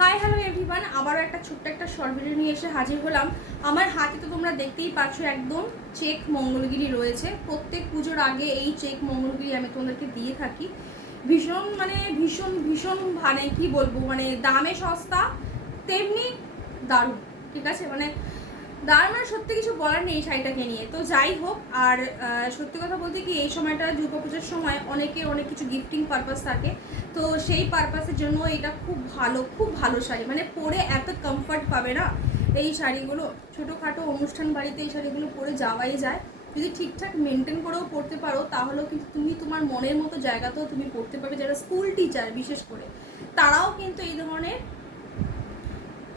Hi hello everyone, আবারও একটা ছোট্ট একটা শর্ট ভিডিও নিয়ে এসে হাজির হলাম। আমার হাতে তো তোমরা দেখতেই পাচ্ছ একদম চেক মঙ্গলগিরি রয়েছে। প্রত্যেক পুজোর আগে এই চেক মঙ্গলগিরি আমি তোমাদেরকে দিয়ে থাকি। ভীষণ ভীষণ ভীষণ কি বলবো, দামে সস্তা, তেমনি দারুণ। ঠিক আছে, সত্যি কিছু বলার নেই এই শাড়িটাকে নিয়ে। তো যাই হোক, আর সত্যি কথা বলতে কি, এই সময়টা দুর্গাপুজোর সময় অনেকে অনেক কিছু গিফটিং পারপাস থাকে, তো সেই পারপাসের জন্য এটা খুব ভালো শাড়ি। পরে এত কমফর্ট পাবে না এই শাড়িগুলো। ছোটোখাটো অনুষ্ঠান বাড়িতে এই শাড়িগুলো পরে যাওয়াই যায়। যদি ঠিকঠাক মেনটেন করেও পড়তে পারো তাহলেও কিন্তু তুমি তোমার মনের মতো জায়গাতেও তুমি পড়তে পারবে। যারা স্কুল টিচার বিশেষ করে, তারাও কিন্তু এই ধরনের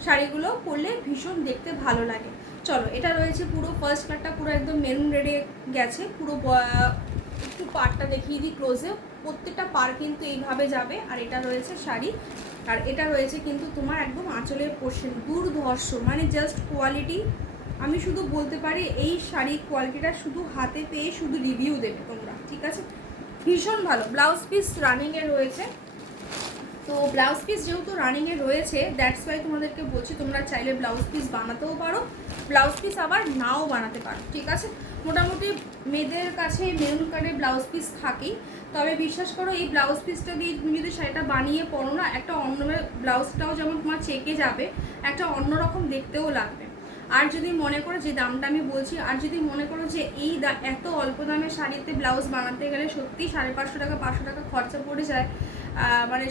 শাড়িগুলো পরলে ভীষণ দেখতে ভালো লাগে। চলো, এটা রয়েছে পুরো ফার্স্ট কালারটা পুরো একদম মেরুন রেডে গেছে। পুরো একটু পাড়টা দেখিয়ে দিই ক্লোজে। প্রত্যেকটা পাড় কিন্তু এইভাবে যাবে। আর এটা রয়েছে শাড়ি, আর এটা রয়েছে কিন্তু তোমার একদম আঁচলের পোর্শন। দুর্ধর্ষ, জাস্ট কোয়ালিটি। আমি শুধু বলতে পারি এই শাড়ির কোয়ালিটিটা শুধু হাতে পেয়ে শুধু রিভিউ দেবে তোমরা, ঠিক আছে? ভীষণ ভালো। ব্লাউজ পিস রানিংয়ে রয়েছে, তো ব্লাউজ পিস যেহেতু রানিংয়ে রয়েছে দ্যাটস ওয়াই তোমাদেরকে বলছি, তোমরা চাইলে ব্লাউজ পিস বানাতেও পারো, ব্লাউজ পিস আবার নাও বানাতে পারো, ঠিক আছে? মোটামুটি মেয়েদের কাছে মেরুন কালারের ব্লাউজ পিস থাকেই, তবে বিশ্বাস করো এই ব্লাউজ পিসটা দিয়ে তুমি যদি শাড়িটা বানিয়ে পরো না, একটা অন্য ব্লাউজটাও যেমন তোমার চেকে যাবে, একটা অন্যরকম দেখতেও লাগবে। আর যদি মনে করো যে দামটা আমি বলছি, আর যদি মনে করো যে এই এত অল্প দামের শাড়িতে ব্লাউজ বানাতে গেলে সত্যি 550 টাকা 500 টাকা খরচা পড়ে যায়,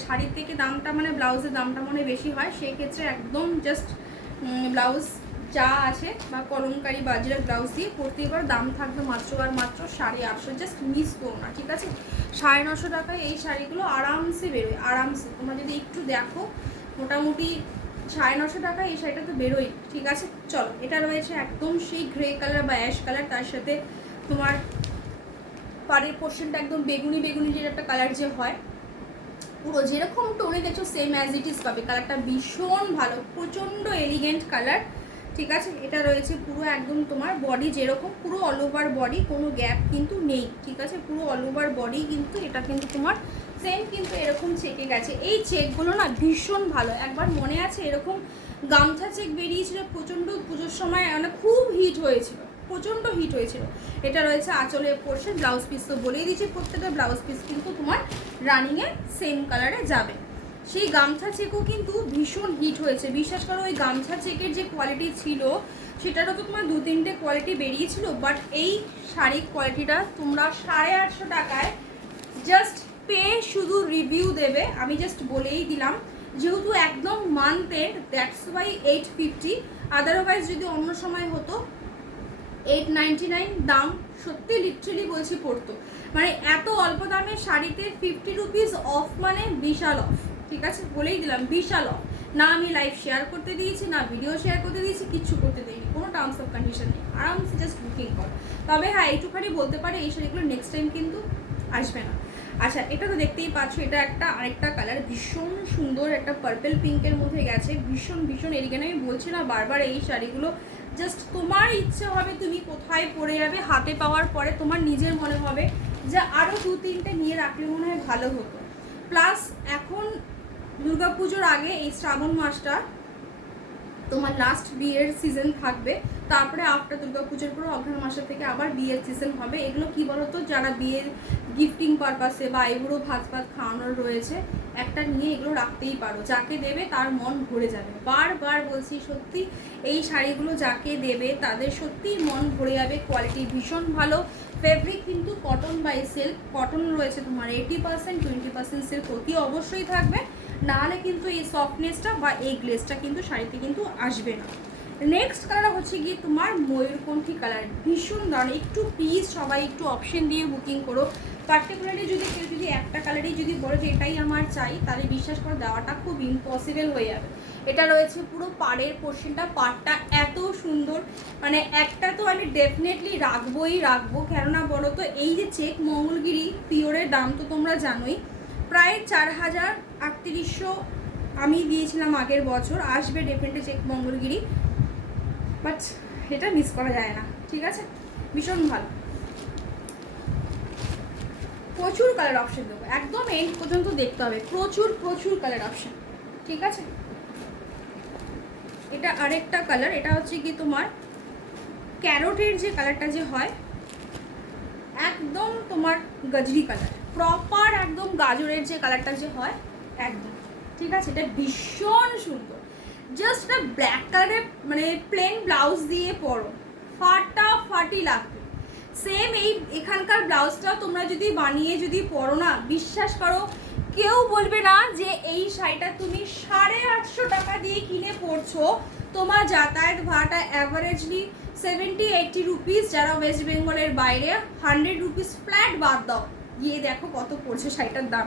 শাড়ির থেকে দামটা ব্লাউজের দামটা বেশি হয়, সেই ক্ষেত্রে একদম জাস্ট ব্লাউজ যা আছে বা কলমকারি বাজরা ব্লাউজ দিয়ে পরতেই পারো। দাম থাকবে মাত্র আর মাত্র 850, জাস্ট মিস করো না, ঠিক আছে? 950 টাকায় এই শাড়িগুলো আরামসে বেরোয়, আরামসে। তোমরা যদি একটু দেখো, মোটামুটি 950 টাকায় এই শাড়িটা তো বেরোয়, ঠিক আছে? চলো, এটা রয়েছে একদম সেই গ্রে কালার বা অ্যাশ কালার, তার সাথে তোমার পাড়ের পোর্শনটা একদম বেগুনি বেগুনি যে একটা কালার যে হয়, পুরো যেরকম টোনে দেখছো সেম অ্যাজ ইট ইজ পাবে। কালারটা ভীষণ ভালো, প্রচণ্ড এলিগেন্ট কালার, ঠিক আছে? এটা রয়েছে পুরো একদম তোমার বডি যেরকম, পুরো অল ওভার বডি, কোনো গ্যাপ কিন্তু নেই, ঠিক আছে? পুরো অল ওভার বডি কিন্তু এটা কিন্তু তোমার সেম কিন্তু এরকম চেকে গেছে। এই চেকগুলো না ভীষণ ভালো। একবার মনে আছে এরকম গামছা চেক বেরিয়েছিল প্রচণ্ড পুজোর সময়, খুব হিট হয়েছিল, প্রচণ্ড হিট হয়েছিল। এটা রয়েছে আঁচলের পোর্শন। ব্লাউজ পিস তো বলেই দিয়েছি, প্রত্যেকটা ব্লাউজ পিস কিন্তু তোমার রানিংয়ে সেম কালারে যাবে। সেই গামছা চেকও কিন্তু ভীষণ হিট হয়েছে, বিশ্বাস করো। ওই গামছা চেকের যে কোয়ালিটি ছিল সেটারও তো তোমার 2-3টে কোয়ালিটি বেরিয়েছিল, বাট এই শাড়ির কোয়ালিটিটা তোমরা 850 টাকায় জাস্ট পেয়ে শুধু রিভিউ দেবে। আমি জাস্ট বলেই দিলাম, যেহেতু একদম মান্থের, দ্যাটস ওয়াই 850। আদারওয়াইজ যদি অন্য সময় হতো 899 দাম, সত্যি লিটারেলি বলছি পড়তো। এত অল্প দামের শাড়িতে 50 রুপিস অফ, বিশাল অফ, ঠিক আছে? বলেই দিলাম বিশাল অফ। না আমি লাইভ শেয়ার করতে দিয়েছি, না ভিডিও শেয়ার করতে দিয়েছি, কিচ্ছু করতে দিইনি, কোনো টার্মস অফ কন্ডিশন নেই, আরামসে জাস্ট বুকিং কর। তবে হ্যাঁ, এইটুখানি বলতে পারে এই শাড়িগুলো নেক্সট টাইম কিন্তু আসবে না। আচ্ছা, এটা তো দেখতেই পাচ্ছ, এটা একটা আরেকটা কালার, ভীষণ সুন্দর একটা পার্পল পিঙ্কের মধ্যে গেছে, ভীষণ ভীষণ এলিগেন্ট। আমি বলছি না বারবার, এই শাড়িগুলো জাস্ট তোমার ইচ্ছে হবে তুমি কোথায় পরে যাবে, হাতে পাওয়ার পরে তোমার নিজের মনে হবে যে আরও 2-3টে নিয়ে রাখলে মনে হয় ভালো হতো। প্লাস এখন দুর্গাপুজোর আগে এই শ্রাবণ মাসটা তোমার লাস্ট বিয়ের সিজন থাকবে, তারপরে আফটার দুর্গাপুজোর পরে অঘ্রাণ মাসের থেকে আবার বিয়ের সিজন হবে। এগুলো কি বলতো, যারা বিয়ের গিফটিং পারপাসে বা এগুলো ভাত খাওয়ানোর রয়েছে, একটা নিয়ে এগুলো রাখতেই পারো। যাকে দেবে তার মন ভরে যাবে। বারবার বলছি, সত্যি এই শাড়িগুলো যাকে দেবে তাদের সত্যিই মন ভরে যাবে। কোয়ালিটি ভীষণ ভালো। ফেব্রিক কিন্তু কটন বাই সিল্ক, কটন রয়েছে তোমার 80%, 20% সিল্ক অতি অবশ্যই থাকবে, নাহলে কিন্তু এই সফটনেসটা বা এই গ্লেসটা কিন্তু শাড়িতে কিন্তু আসবে না। নেক্সট কালার হচ্ছে গিয়ে তোমার ময়ূরকণ্ঠী কালার, ভীষণ দারুণ। একটু প্লিজ সবাই একটু অপশন দিয়ে বুকিং করো। পার্টিকুলারলি যদি কেউ যদি একটা কালারই যদি বলে যে এটাই আমার চাই, তাহলে বিশ্বাস করে দেওয়াটা খুব ইম্পসিবল হয়ে যাবে। এটা রয়েছে পুরো পাড়ের পোর্শনটা, পাড়টা এত সুন্দর, একটা তো আমি ডেফিনেটলি রাখবো। কেননা বলো তো, এই যে চেক মঙ্গলগিরি পিওরের দাম তো তোমরা জানোই, প্রায় 4000-3800 আমি দিয়েছিলাম আগের বছর। আসবে ডেফিনেটলি চেক মঙ্গলগিরি, বাট এটা মিস করা যায় না, ঠিক আছে? ভীষণ ভালো। প্রচুর কালার অপশন দেবো, একদম এন্ড পর্যন্ত দেখতে হবে, প্রচুর কালার অপশন, ঠিক আছে? এটা আরেকটা কালার, এটা হচ্ছে কি তোমার ক্যারোটের যে কালারটা যে হয়, একদম তোমার গাজরি কালার, প্রপার একদম গাজরের যে কালারটা যে হয় একদম, ঠিক আছে। এটা ভীষণ সুন্দর, জাস্ট একটা ব্ল্যাক কালারের মানে প্লেন ব্লাউজ দিয়ে পরো, ফাটাফাটি লাগবে। সেম এই এখানকার ব্লাউজটাও তোমরা যদি বানিয়ে যদি পরো না, বিশ্বাস করো কেউ বলবে না যে এই শাড়িটা তুমি 850 টাকা দিয়ে কিনে পরছো। তোমার যাতায়াত ভাড়াটা অ্যাভারেজলি 70-80 রুপিস, যারা ওয়েস্ট বেঙ্গলের বাইরে 100 রুপিস ফ্ল্যাট বাদ দাও, গিয়ে দেখো কত পড়ছে শাড়িটার দাম।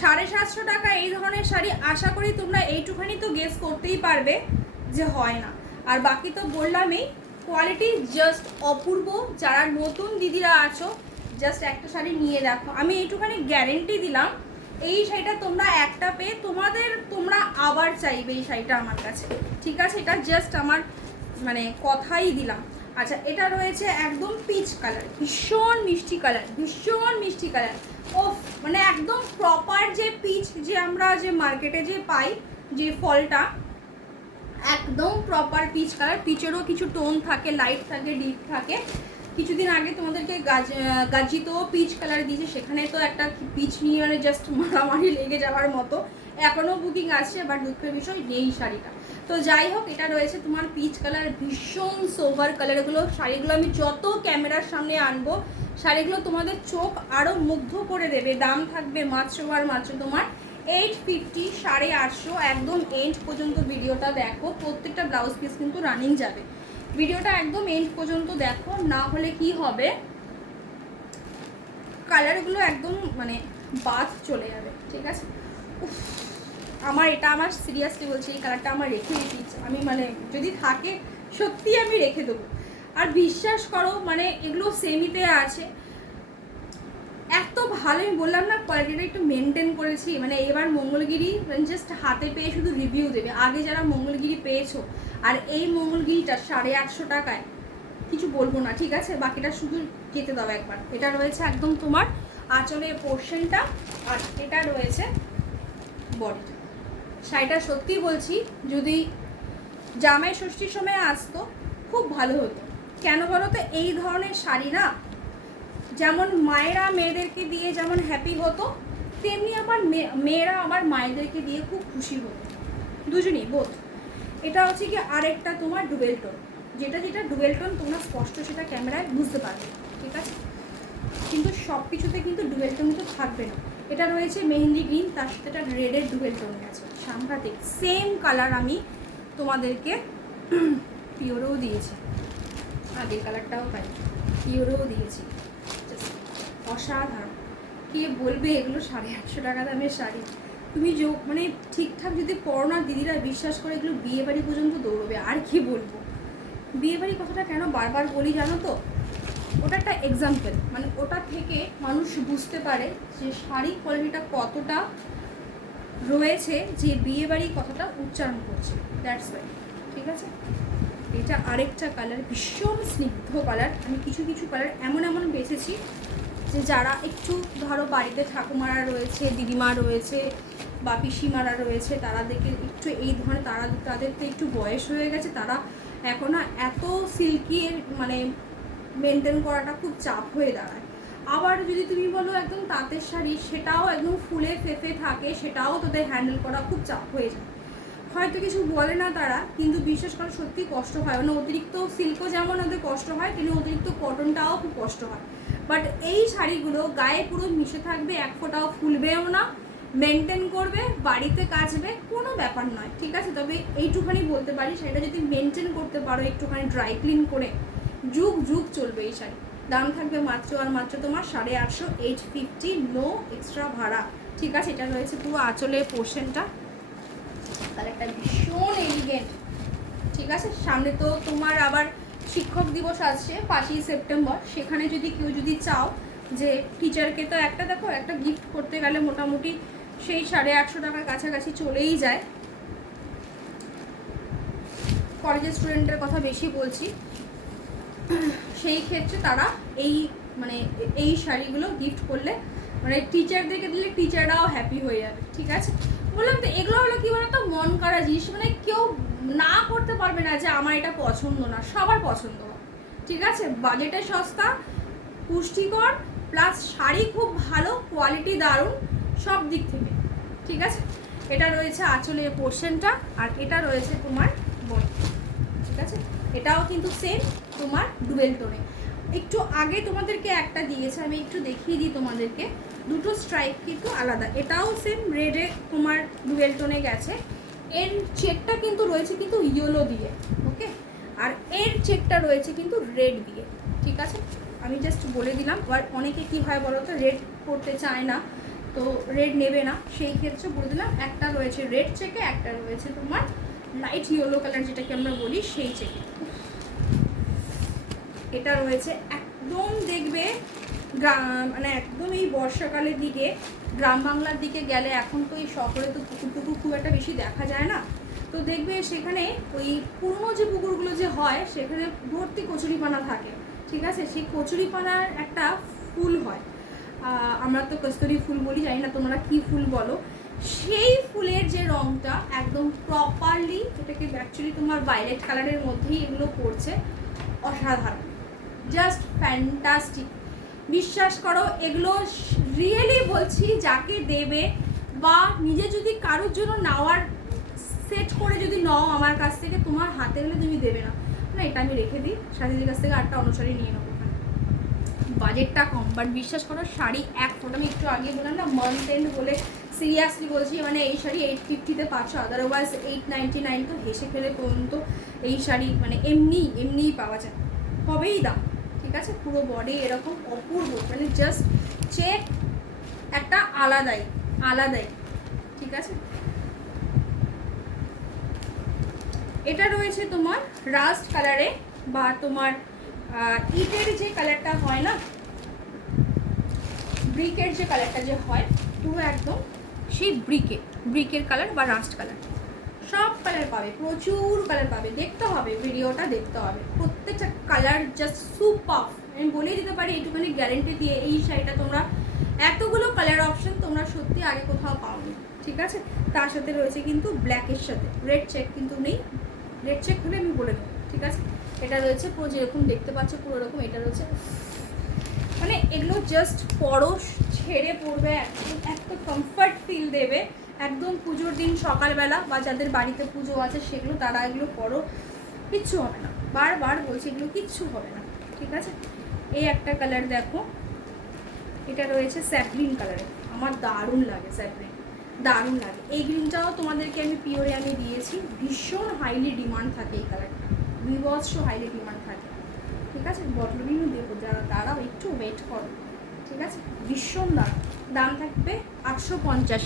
750 টাকা এই ধরনের শাড়ি আশা করি তোমরা এইটুখানি তো গেস করতেই পারবে যে হয় না। আর বাকি তো বললামই, কোয়ালিটি জাস্ট অপূর্ব। যারা নতুন দিদিরা আছো জাস্ট একটা শাড়ি নিয়ে দেখো, আমি এইটুখানি গ্যারেন্টি দিলাম এই শাড়িটা তোমরা একটা পেয়ে তোমরা আবার চাইবে এই শাড়িটা আমার কাছে, ঠিক আছে। এটা জাস্ট আমার মানে কথাই দিলাম। আচ্ছা, এটা রয়েছে একদম পিচ কালার, ভীষণ মিষ্টি কালার, ভীষণ মিষ্টি কালার। ওফ, মানে একদম প্রপার যে পিচ যে আমরা যে মার্কেটে যে পাই যে ফলটা, একদম প্রপার পিচ কালার। পিচেরও কিছু টোন থাকে, লাইট থাকে, ডিপ থাকে। কিছুদিন আগে তোমাদেরকে গাজিতেও পিচ কালার দিয়েছে, সেখানে তো একটা পিচ নিয়ে মানে জাস্ট মারামারি লেগে যাওয়ার মতো। এখনও বুকিং আসছে, বাট দুঃখের বিষয় নেই শাড়িটা। তো যাই হোক, এটা রয়েছে তোমার পিচ কালার, ভীষণ সোভার কালারগুলো। শাড়িগুলো আমি যত ক্যামেরার সামনে আনবো, শাড়িগুলো তোমাদের চোখ আরও মুগ্ধ করে দেবে। দাম থাকবে মাত্র আর মাত্র তোমার 850, 850। একদম এন্ড পর্যন্ত ভিডিওটা দেখো, প্রত্যেকটা ব্লাউজ পিস কিন্তু রানিং যাবে। ভিডিওটা একদম এন্ড পর্যন্ত দেখো, না হলে কি হবে, কালারগুলো একদম মানে বাদ চলে যাবে, ঠিক আছে। আমার সিরিয়াসলি বলছি, এই কালারটা আমার রেখে দিচ্ছি আমি, মানে যদি থাকে সত্যি আমি রেখে দেবো। আর বিশ্বাস করো মানে এগুলো সেমিতে আছে, এত ভালো, আমি বললাম না কোয়ালিটিটা একটু মেনটেন করেছি। মানে এবার মঙ্গলগিরি জাস্ট হাতে পেয়ে শুধু রিভিউ দেবে। আগে যারা মঙ্গলগিরি পেয়েছো আর এই মঙ্গলগিরিটা 850 টাকায় কিছু বলবো না, ঠিক আছে। বাকিটা শুধু যেতে দাও একবার। এটা রয়েছে একদম তোমার আঁচলের পোর্শনটা, আর এটা রয়েছে বডিটা। শাড়িটা সত্যি বলছি, যদি জামাই ষষ্ঠীর সময় আসতো খুব ভালো হতো। কেন বলো তো, এই ধরনের শাড়ি না, যেমন মায়েরা মেয়েদেরকে দিয়ে যেমন হ্যাপি হতো, তেমনি আমার মেয়েরা আমার মায়েদেরকে দিয়ে খুব খুশি হতো, দুজনই বোধ। এটা হচ্ছে কি আরেকটা তোমার ডুবেল টোন, যেটা ডুবেল টোন তোমরা স্পষ্ট সেটা ক্যামেরায় বুঝতে পারবে, ঠিক আছে। কিন্তু সব কিছুতে কিন্তু ডুবেল টোন তো থাকবে না। এটা রয়েছে মেহেন্দি গ্রিন, তার সাথে একটা রেডের ডুবেল টোন গেছে, সাংঘাতিক। সেম কালার আমি তোমাদেরকে পিওরেও দিয়েছি, আগের কালারটাও পাই, পিওরেও দিয়েছি, অসাধারণ। কে বলবে এগুলো 850 টাকা দামের শাড়ি? তুমি মানে ঠিকঠাক যদি পরো না দিদিরা, বিশ্বাস করে এগুলো বিয়ে বাড়ি পর্যন্ত দৌড়বে। আর কি বলবো, বিয়ে বাড়ি কথাটা কেন বারবার বলি জানো তো, ওটা একটা এক্সাম্পল, মানে ওটা থেকে মানুষ বুঝতে পারে যে শাড়ি কোয়ালিটিটা কতটা রয়েছে, যে বিয়ে বাড়ি কথাটা উচ্চারণ করছে, দ্যাটস ওয়াই, ঠিক আছে। এটা আরেকটা কালার, ভীষণ স্নিগ্ধ কালার। আমি কিছু কিছু কালার এমন বেছেছি যে যারা একটু ধরো বাড়িতে ঠাকুমারা রয়েছে, দিদিমা রয়েছে বা পিসিমারা রয়েছে, তাদেরকে একটু এই ধরনের, তাদেরকে একটু বয়স হয়ে গেছে, তারা এখন না এত সিল্কির মানে মেনটেন করাটা খুব চাপ হয়ে দাঁড়ায়। আবার যদি তুমি বলো একদম তাঁতের শাড়ি, সেটাও একদম ফুলে ফেঁপে থাকে, সেটাও তোদের হ্যান্ডেল করা খুব চাপ হয়ে যায়। হয়তো কিছু বলে না তারা, কিন্তু বিশেষ করে সত্যি কষ্ট হয়। মানে অতিরিক্ত সিল্কও যেমন ওদের কষ্ট হয়, তেমনি অতিরিক্ত কটনটাও খুব কষ্ট হয়। বাট এই শাড়িগুলো গায়ে পুরো মিশে থাকবে, এক ফোঁটাও ফুলবেও না, মেনটেন করবে, বাড়িতে কাচবে, কোনো ব্যাপার নয়, ঠিক আছে। তবে এইটুখানি বলতে পারি, শাড়িটা যদি মেনটেন করতে পারো একটুখানি ড্রাই ক্লিন করে, যুগ যুগ চলবে এই শাড়ি। দাম থাকবে মাত্র আর মাত্র তোমার 850, 850, নো এক্সট্রা ভাড়া, ঠিক আছে। এটা রয়েছে পুরো আঁচলের পোর্শনটা, কালারটা ভীষণ এলিগেন্ট, ঠিক আছে। সামনে তো তোমার আবার শিক্ষক দিবস আসছে 5ই সেপ্টেম্বর, সেখানে যদি কেউ যদি চাও যে টিচারকে তো একটা দেখো একটা গিফট করতে গেলে মোটামুটি সেই 850 টাকার কাছাকাছি চলেই যায়। কলেজের স্টুডেন্টের কথা বেশি বলছি, সেই ক্ষেত্রে তারা এই মানে এই শাড়িগুলো গিফট করলে, মানে টিচারদেরকে দিলে টিচাররাও হ্যাপি হয়ে যাবে, ঠিক আছে। বললাম তো এগুলো হলো কি বলতো, মন করা জিনিস, মানে কেউ না করতে পারবে না যে আমার এটা পছন্দ না, সবার পছন্দ হয়, ঠিক আছে। বাজেটে সস্তা, পুষ্টিকর, প্লাস শাড়ি খুব ভালো, কোয়ালিটি দারুণ সব দিক থেকে, ঠিক আছে। এটা রয়েছে আঁচলের পোর্শনটা, আর এটা রয়েছে তোমার বডি, ঠিক আছে। এটাও কিন্তু সেম তোমার ডুয়েল টোনে। একটু আগে তোমাদেরকে একটা দিয়েছে, আমি একটু দেখিয়ে দিই তোমাদেরকে, দুটো স্ট্রাইপ কিন্তু আলাদা। এটাও সেম রেডে তোমার ডুয়েল টোনে গেছে। এর চেকটা কিন্তু রয়েছে কিন্তু ইয়েলো দিয়ে, ওকে, আর এর চেকটা রয়েছে কিন্তু রেড দিয়ে, ঠিক আছে। আমি জাস্ট বলে দিলাম। আর অনেকে কী হয় বলো তো, রেড করতে চায় না, তো রেড নেবে না, সেই ক্ষেত্রে বলে দিলাম একটা রয়েছে রেড চেকে, একটা রয়েছে তোমার লাইট ইয়েলো কালার যেটাকে আমরা বলি সেই চেকে। এটা রয়েছে একদম দেখবে মানে একদম এই বর্ষাকালের দিকে গ্রাম বাংলার দিকে গেলে, এখন তো এই শহরে তো পুকুর টুকুর খুব একটা বেশি দেখা যায় না, তো দেখবে সেখানে ওই পুরনো যে পুকুরগুলো যে হয় সেখানে ভর্তি কচুরিপানা থাকে, ঠিক আছে। সেই কচুরিপানার একটা ফুল হয়, আমরা তো কস্তুরি ফুল বলি, জানি না তোমরা কি ফুল বলো, সেই ফুলের যে রঙটা একদম প্রপারলি, এটাকে অ্যাকচুয়ালি তোমার ভায়োলেট কালারের মধ্যেই এগুলো পড়ছে, অসাধারণ, জাস্ট ফ্যান্টাস্টিক। বিশ্বাস করো, এগুলো রিয়েলি বলছি, যাকে দেবে বা নিজে যদি কারোর জন্য নেওয়ার সেট করে যদি নাও আমার কাছ থেকে, তোমার হাতে গেলে তুমি দেবে না, না এটা আমি রেখে দিই, সাথীদের কাছ থেকে আটটা অনুসারী নিয়ে নেবো, বাজেটটা কম, বাট বিশ্বাস করো শাড়ি এক ফোটা, আমি একটু আগে বললাম না মান্থ এন্ড বলে, সিরিয়াসলি বলছি, মানে এই শাড়ি 850-তে পাচ্ছ, আদারওয়াইজ 899 তো হেসে ফেলে পর্যন্ত এই শাড়ি মানে এমনিই পাওয়া যায়, হবেই দাম, ঠিক আছে। পুরো বডি এরকম অপূর্ব, মানে জাস্ট চেক একটা আলাদাই, ঠিক আছে। এটা রয়েছে তোমার রাস্ট কালারে, বা তোমার ইটের যে কালারটা হয় না, ব্রিকের যে কালারটা যে হয়, পুরো একদম সেই ব্রিকের কালার বা রাস্ট কালার, সব কালার পাবে, প্রচুর কালার পাবে, দেখতে হবে ভিডিওটা, দেখতে হবে, প্রত্যেকটা কালার জাস্ট সুপার। আমি বলে দিতে পারি এইটুখানি গ্যারেন্টি দিয়ে, এই শাড়িটা তোমরা এতগুলো কালার অপশন তোমরা সত্যি আগে কোথাও পাওনি, ঠিক আছে। তার সাথে রয়েছে কিন্তু ব্ল্যাকের সাথে রেড চেক কিন্তু নেই, রেড চেক হলে আমি বলে দেবো, ঠিক আছে। এটা রয়েছে পুরো যেরকম দেখতে পাচ্ছ পুরো এরকম, এটা রয়েছে, মানে এগুলো জাস্ট পরশ ছেড়ে পড়বে, একটা কমফর্ট ফিল দেবে একদম পুজোর দিন সকালবেলা, বা যাদের বাড়িতে পুজো আছে সেগুলো, তারা এগুলো পরো, কিচ্ছু হবে না, বারবার বলছি এগুলো কিচ্ছু হবে না, ঠিক আছে। এই একটা কালার দেখো, এটা রয়েছে স্যাপ্লিন কালারে, আমার দারুণ লাগে স্যাপ্লিন, দারুণ লাগে। এই গ্রিনটাও তোমাদেরকে আমি পিওরে আমি দিয়েছি, ভীষণ হাইলি ডিমান্ড থাকে এই কালারটা, বিভৎস হাইলি ডিমান্ড থাকে, ঠিক আছে। বটল গ্রিনও দেখো, যারা তারাও একটু ওয়েট করো, ঠিক আছে। ভীষণ দাম থাকবে 850,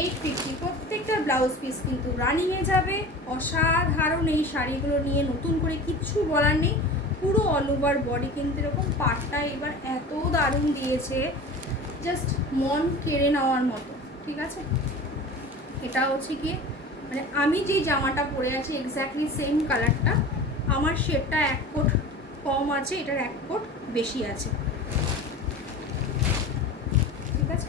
850 প্রত্যেকটা ব্লাউজ পিস কিন্তু রানিংয়ে যাবে, অসাধারণ এই শাড়িগুলো নিয়ে নতুন করে কিচ্ছু বলার নেই, পুরো অল ওভার বডি কিন্তু এরকম, পাটটা এবার এত দারুণ দিয়েছে, জাস্ট মন কেড়ে নেওয়ার মতো, ঠিক আছে। এটা হচ্ছে কি, মানে আমি যেই জামাটা পরে আছি এক্স্যাক্টলি সেম কালারটা, আমার শেডটা এক কোট কম আছে, এটার এক কোট বেশি আছে, ঠিক আছে।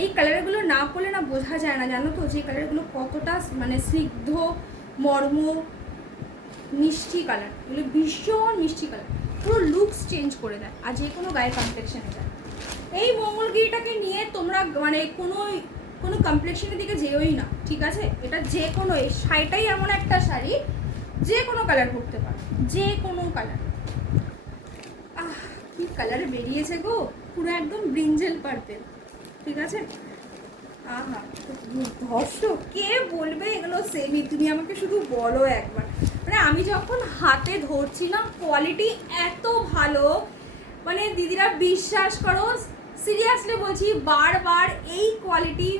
এই কালারগুলো না পরলে না বোঝা যায় না, জানো তো, যে কালারগুলো কতটা মানে স্নিগ্ধ মর্ম মিষ্টি কালার, এগুলো ভীষণ মিষ্টি কালার, পুরো লুকস চেঞ্জ করে দেয়, আর যে কোনো গায়ের কমপ্লেক্সনে যায়। এই মঙ্গলগিরিটাকে নিয়ে তোমরা মানে কোনো কমপ্লেক্সনের দিকে যেওই না, ঠিক আছে। এটা যে কোনো, এই শাড়িটাই এমন একটা শাড়ি যে কোনো কালার পরতে পারো, যে কোনো কালার। কি কালার বেরিয়েছে গো, পুরো একদম ব্রিঞ্জেল পার্পেল, ঠিক আছে। আহা ধর্ষক, কে বলবে এগুলো সেমই, তুমি আমাকে শুধু বলো একবার, মানে আমি যখন হাতে ধরছি না, কোয়ালিটি এত ভালো, মানে দিদিরা বিশ্বাস করো, সিরিয়াসলি বলছি, বারবার এই কোয়ালিটি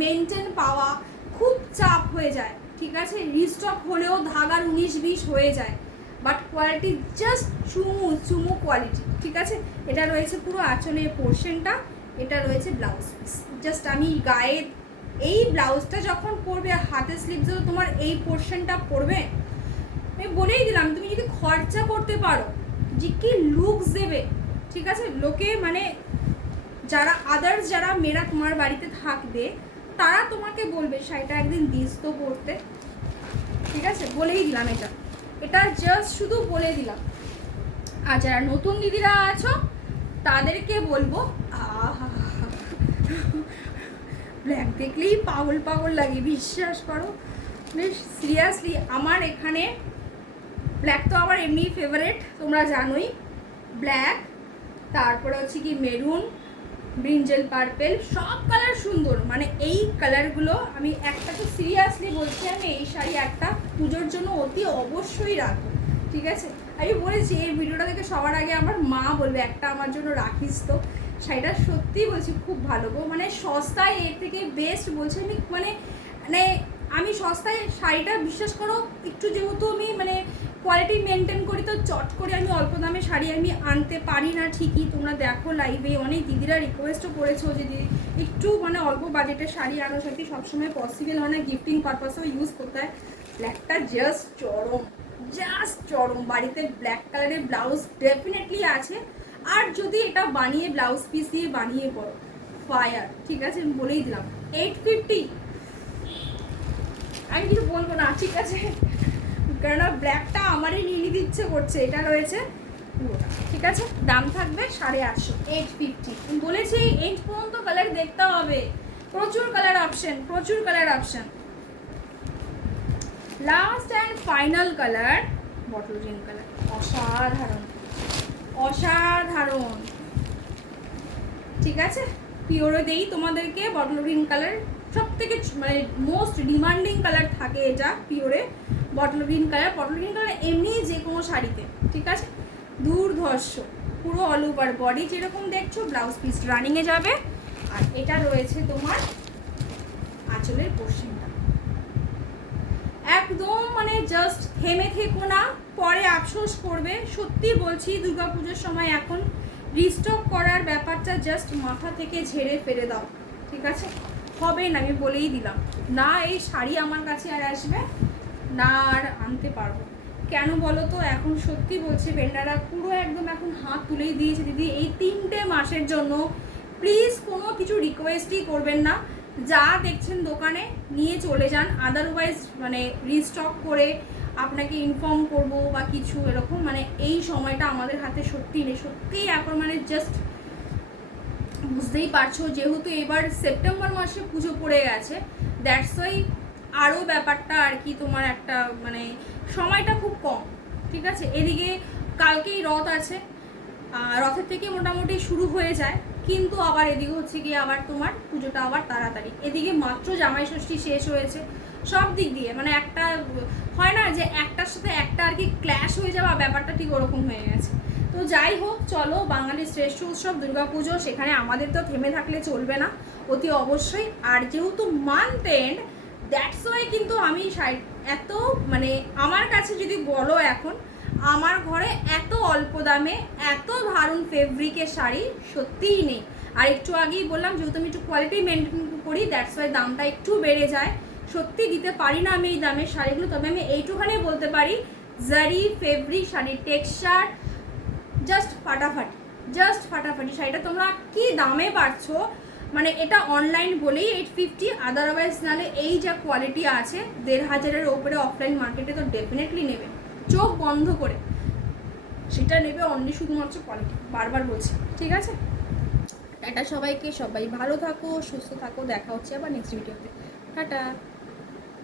মেনটেন পাওয়া খুব চাপ হয়ে যায়, ঠিক আছে। রিস্টক হলেও ধাগার 19-20 হয়ে যায়, বাট কোয়ালিটি জাস্ট চুমু কোয়ালিটি, ঠিক আছে। এটা রয়েছে পুরো আঁচলের পোর্শনটা, এটা রয়েছে ব্লাউজ পিস, জাস্ট আমি গায়ে এই ব্লাউজটা যখন পরবে, হাতের স্লিভসেও তোমার এই পোর্শনটা পরবে, আমি বলেই দিলাম, তুমি যদি খরচা করতে পারো, যে কি লুকস দেবে, ঠিক আছে। লোকে মানে যারা আদার্স যারা মেয়েরা তোমার বাড়িতে থাকবে, তারা তোমাকে বলবে শাড়িটা একদিন দিস তো পরতে, ঠিক আছে? বলেই দিলাম, এটা জাস্ট শুধু বলে দিলাম। আর যারা নতুন দিদিরা আছো তাদেরকে বলবো, ব্ল্যাক দেখলেই পাগল পাগল লাগে, বিশ্বাস করো। সিরিয়াসলি আমার এখানে ব্ল্যাক তো আমার এমনি ফেভারেট, তোমরা জানোই। ব্ল্যাক, তারপরে হচ্ছে কি মেরুন, ব্রিঞ্জেল পার্পেল, সব কালার সুন্দর। মানে এই কালারগুলো আমি একটা তো সিরিয়াসলি বলছি, আমি এই শাড়ি একটা পুজোর জন্য অতি অবশ্যই রাখবো, ঠিক আছে? আমি বলেছি এই ভিডিওটা দেখে সবার আগে আমার মা বলবে একটা আমার জন্য রাখিস তো। শাড়িটা সত্যি বলছি খুব ভালো গো, মানে সস্তায় এর থেকে বেস্ট বলছি আমি। মানে মানে আমি সস্তায় শাড়িটা, বিশ্বাস করো, একটু যেহেতু আমি মানে কোয়ালিটি মেনটেন করি, তো চট করে আমি অল্প দামে শাড়ি আমি আনতে পারি না ঠিকই। তোমরা দেখো লাইভে অনেক দিদিরা রিকোয়েস্টও করেছো যে দিদি একটু মানে অল্প বাজেটের শাড়ি আনো, সত্যি সবসময় পসিবল হয় না, গিফটিং পারপাসেও ইউজ করতে হয়। ব্ল্যাকটা জাস্ট চরম, জাস্ট চরম। বাড়িতে ব্ল্যাক কালারের ব্লাউজ ডেফিনেটলি আছে, আর যদি এটা বানিয়ে ব্লাউজ পিস দিয়ে বানিয়ে পড়ো, ফায়ার, ঠিক আছে? আমি বলেই দিলাম 850, আমি কিছু বলবো না, ঠিক আছে? কেননা ব্ল্যাকটা আমারই নিয়ে নিতে ইচ্ছে করছে। এটা রয়েছে পুরোটা, ঠিক আছে? দাম থাকবে 850, 850। বলেছি 8 পর্যন্ত কালার দেখতে হবে, প্রচুর কালার অপশন, প্রচুর colour option. Last and final colour bottle green colour, অসাধারণ, অসাধারণ, ঠিক আছে? পিওরে দেই তোমাদেরকে বটল গ্রিন কালার, সব থেকে মানে মোস্ট ডিমান্ডিং কালার থাকে এটা puree, bottle green colour. Bottle green colour এমনি যে কোনো শাড়িতে, ঠিক আছে? দুর্ধর্ষ, পুরো অল ওভার বডি যেরকম দেখছো, ব্লাউজ পিস রানিংয়ে যাবে। আর এটা রয়েছে তোমার আঁচলের পোর্শনটা, একদম মানে জাস্ট থেমে থেকো না, পরে আফসোস করবে। সত্যি বলছি, দুর্গাপুজোর সময় এখন রিস্টক করার ব্যাপারটা জাস্ট মাথা থেকে ঝেড়ে ফেলে দাও, ঠিক আছে? হবে না, আমি বলেই দিলাম। না এই শাড়ি আমার কাছে আর আসবে না, আর আনতে পারবো কেন বলো তো? এখন সত্যি বলছি, ভেন্ডাররা পুরো একদম এখন হাত তুলেই দিয়েছে দিদি এই 3টে মাসের জন্য। প্লিজ কোনো কিছু রিকোয়েস্টই করবেন না, যা দেখছেন দোকানে নিয়ে চলে যান। আদারওয়াইজ মানে রিস্টক করে আপনাকে ইনফর্ম করব বা কিছু এরকম, মানে এই সময়টা আমাদের হাতে সত্যি নেই। সত্যিই এখন মানে জাস্ট বুঝতেই পারছো, যেহেতু এবার সেপ্টেম্বর মাসে পুজো পড়ে গেছে, দ্যাটস ওয়াই আরও ব্যাপারটা আর কি তোমার একটা মানে সময়টা খুব কম, ঠিক আছে? এদিকে কালকেই রথ আছে, রথের থেকে মোটামুটি শুরু হয়ে যায়, কিন্তু আবার এদিকে হচ্ছে গিয়ে আবার তোমার পুজোটা আবার তাড়াতাড়ি, এদিকে মাত্র জামাই ষষ্ঠী শেষ হয়েছে। সব দিক দিয়ে মানে একটা হয় না যে একটার সাথে একটা আর কি ক্ল্যাশ হয়ে যাওয়া, ব্যাপারটা ঠিক ওরকম হয়ে গেছে। তো যাই হোক, চলো, বাঙালির শ্রেষ্ঠ উৎসব দুর্গাপুজো, সেখানে আমাদের তো থেমে থাকলে চলবে না, অতি অবশ্যই। আর যেহেতু মান্থ এন্ড, দ্যাটস ওয়াই কিন্তু আমি এত মানে আমার কাছে যদি বলো, এখন আমার ঘরে এত অল্প দামে এত দারুণ ফেব্রিকের শাড়ি সত্যিই নেই। আর একটু আগেই বললাম, যেহেতু আমি একটু কোয়ালিটি মেনটেন করি, দ্যাটস ওয়াই দামটা একটু বেড়ে যায়। সত্যি দিতে পারি না আমি এই দামের শাড়িগুলো, তবে আমি এইটুখানি বলতে পারি, জারি ফেব্রিক শাড়ির টেক্সচার জাস্ট ফাটাফাটি, জাস্ট ফাটাফাটি। শাড়িটা তোমরা কি দামে পাচ্ছ, মানে এটা অনলাইন বলেই 850, আদারওয়াইজ নাহলে এই যা কোয়ালিটি আছে 1500-এর ওপরে অফলাইন মার্কেটে তো ডেফিনেটলি নেবে, চোখ বন্ধ করে সেটা নেবে, অনলি শুধুমাত্র কোয়ালিটি, বারবার বলছি, ঠিক আছে? এটা সবাইকে, সবাই ভালো থাকো, সুস্থ থাকো, দেখা হচ্ছে আবার নেক্সট ভিডিওতে, টাটা।